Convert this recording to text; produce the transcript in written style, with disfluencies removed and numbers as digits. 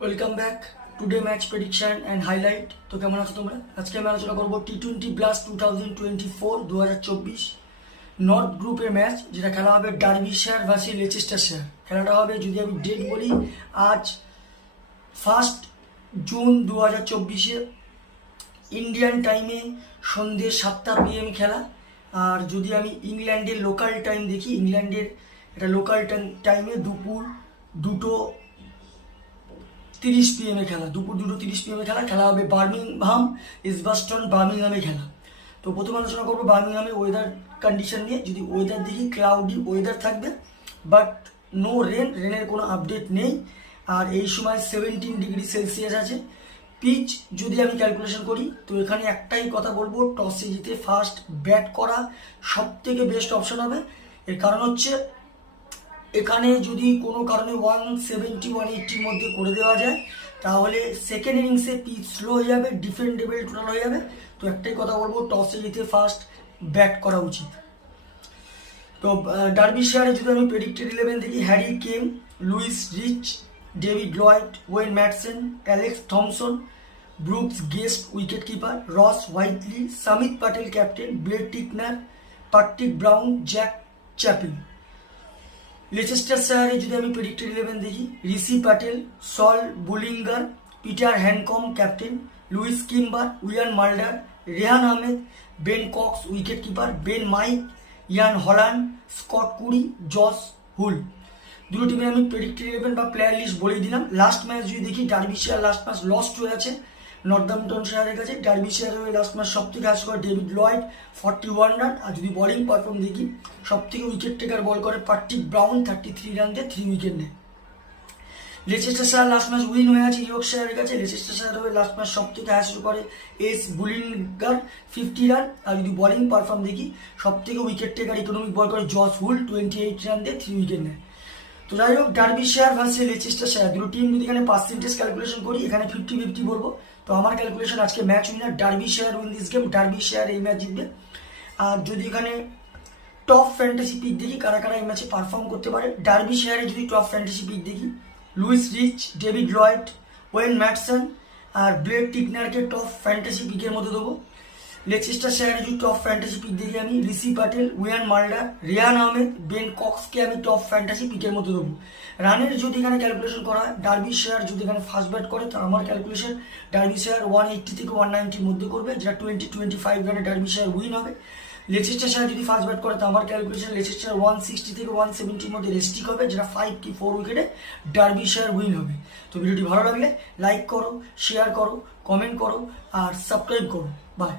Welcome back today match prediction and highlight. তো কেমন আছো তোমরা? আজকে আমি আলোচনা করবো T20 ব্লাস্ট 2024 নর্থ গ্রুপের ম্যাচ, যেটা খেলা হবে ডার্বিশায়ার ভার্সেস লেচেস্টারশায়ার। খেলাটা হবে, যদি আমি ডেট বলি, আজ 1 জুন 2024 ইন্ডিয়ান টাইমে সন্ধ্যে 7টা PM খেলা। আর যদি আমি ইংল্যান্ডের লোকাল টাইম দেখি, ইংল্যান্ডের এটা লোকাল টাইমে দুপুর 2:30 PM খেলা, দুপুর 2:30 PM খেলা হবে বার্মিংহাম ইজবাস্টন বার্মিংহামে খেলা। তো প্রথমে আলোচনা করবো বার্মিংহামে ওয়েদার কন্ডিশন নিয়ে। যদি ওয়েদার দেখি, ক্লাউডি ওয়েদার থাকবে, বাট নো রেনের কোনো আপডেট নেই। আর এই সময় 17°C আছে। পিচ যদি আমি ক্যালকুলেশন করি, তো এখানে একটাই কথা বলবো, টসে জিতে ফার্স্ট ব্যাট করা সব থেকে বেস্ট অপশন হবে। এর কারণ হচ্ছে, এখানে যদি কোনো কারণে 170-180 মধ্যে করে দেওয়া যায়, তাহলে সেকেন্ড ইনিংসে পিচ স্লো হয়ে যাবে, ডিফেন্ডেবল টোটাল হয়ে যাবে। তো একটাই কথা বলবো, টসে জিতে ফার্স্ট ব্যাট করা উচিত। তো ডার্বিশায়ারে যদি আমি প্রেডিক্টেড 11 দেখি, Harry Came, Luis Reece, David Lloyd, Wayne Madsen, Alex Thomson, Brooke Guest wicket keeper, Ross Whiteley, Samit Patel captain, Blair Tickner, Patrick Brown, Zak Chappell. লেচেস্টারশায়ারে যদি আমি প্রেডিক্টেড 11 দেখি, Rishi Patel, Sol Budinger, Peter Handscomb captain, Louis Kimber, Wiaan Mulder, Rehan Ahmed, Ben Cox wicket keeper, Ben Mike, Ian Holland, Scott Currie, Josh Hull. দুটো টিমে আমি predicted 11 বা player list বলেই দিলাম। লাস্ট ম্যাচ যদি দেখি, ডার্বিশায়ার লাস্ট ম্যাচ লস্ট হয়ে আছে নর্দাম্পটনশায়ারের কাছে। ডার্বিশায়ারের হয়ে লাস্ট ম্যাচ সব থেকে হাস করে ডেভিড লয়েড 41 রান। আর যদি বোলিং পারফর্ম দেখি, সব থেকে উইকেট টেকার বল করে পার্টিক ব্রাউন 33 রান দিয়ে 3 উইকেট নেয়। লেচেস্টারশায়ার লাস্ট ম্যাচ উইন হয়ে আছে ইয়র্কশায়ারের কাছে। লেচেস্টারশায়ার হয়ে লাস্ট ম্যাচ সব থেকে হাস করে এস বুলিঙ্গার 50 রান। আর যদি বোলিং পারফর্ম দেখি, সব থেকে উইকেট টেকার ইকোনমিক বল করে জস হুল 28 রান দিয়ে 3 উইকেট নেয়। তো যাই হোক, ডার্বিশায়ার ভার্সেস লেচেস্টারশায়ার দুটো টিম যদি এখানে পার্সেন্টেজ ক্যালকুলেশন করি, এখানে 50-50 বলবো। তো আমার ক্যালকুলেশন আজকে match winner Derbyshire win this game, Derbyshire এই ম্যাচ জিতবে। আর যদি এখানে টপ ফ্যান্টাসি পিক দেখি, কারা কারা এই ম্যাচে পারফর্ম করতে পারে, ডার্বিশায়ারে যদি টপ ফ্যান্টাসি পিক দেখি, Luis Reece, David Lloyd, Wayne Madsen আর ব্লেড টিকনারকে টপ ফ্যান্টাসি পিকের মধ্যে দেবো। লেচেস্টারশায়ারে যদি টপ ফ্যান্টাসি পিক দেখি, আমি Rishi Patel, Wiaan Mulder, Rehan Ahmed, Ben কক্সকে আমি টপ ফ্যান্টাসি পিকের মধ্যে দেবো। রানের যদি এখানে ক্যালকুলেশন করা হয়, ডার্বিশায়ার যদি এখানে ফার্স্ট ব্যাট করে, তো আমার ক্যালকুলেশন ডার্বিশায়ার 180 থেকে 190 মধ্যে করবে, যেটা 20-25 রানে ডার্বিশায়ার উইন হবে। লেচেস্টারশায়ার যদি ফার্স্ট ব্যাট করে, তো আমার ক্যালকুলেশন লেচেস্টার 160 থেকে 170 মধ্যে রেস্টিক হবে, যেটা 5 কি 4 উইকেটে ডার্বিশায়ার উইন হবে। তো ভিডিওটি ভালো লাগলে লাইক করো, শেয়ার করো, কমেন্ট করো আর সাবস্ক্রাইব করো। বাই।